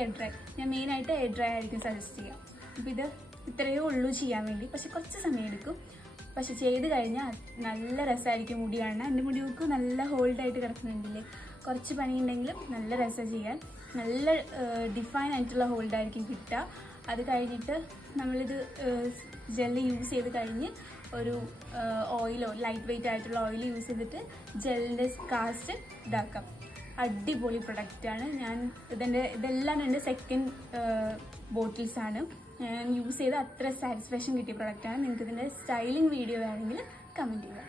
Air dry. ഞാൻ മെയിനായിട്ട് air dry ആയിരിക്കും സജസ്റ്റ് ചെയ്യാം. അപ്പോൾ ഇത് ഇത്രയേ ഉള്ളൂ ചെയ്യാൻ വേണ്ടി, പക്ഷെ കുറച്ച് സമയം എടുക്കും. പക്ഷെ ചെയ്ത് കഴിഞ്ഞാൽ നല്ല രസമായിരിക്കും മുടി കാണാൻ. എൻ്റെ മുടിക്ക് നല്ല ഹോൾഡായിട്ട് കിടക്കുന്നുണ്ടല്ലേ, കുറച്ച് പണിയുണ്ടെങ്കിലും നല്ല രസം ചെയ്യാൻ. നല്ല ഡിഫൈൻ ആയിട്ടുള്ള ഹോൾഡായിരിക്കും കിട്ടുക. അത് കഴിഞ്ഞിട്ട് നമ്മളിത് ജെല്ല് യൂസ് ചെയ്ത് കഴിഞ്ഞ് ഒരു ഓയിലോ ലൈറ്റ് വെയ്റ്റ് ആയിട്ടുള്ള ഓയിൽ യൂസ് ചെയ്തിട്ട് ജെല്ലിൻ്റെ കാസ്റ്റ് ഇതാക്കാം. അടിപൊളി പ്രൊഡക്റ്റാണ്. ഇതെല്ലാം എൻ്റെ സെക്കൻഡ് ബോട്ടിൽസാണ്. ഞാൻ യൂസ് ചെയ്ത് അത്ര സാറ്റിസ്ഫാക്ഷൻ കിട്ടിയ പ്രൊഡക്റ്റാണ്. നിങ്ങൾക്ക് ഇതിൻ്റെ സ്റ്റൈലിംഗ് വീഡിയോ വേണമെങ്കിൽ കമൻറ്റ് ചെയ്യുക.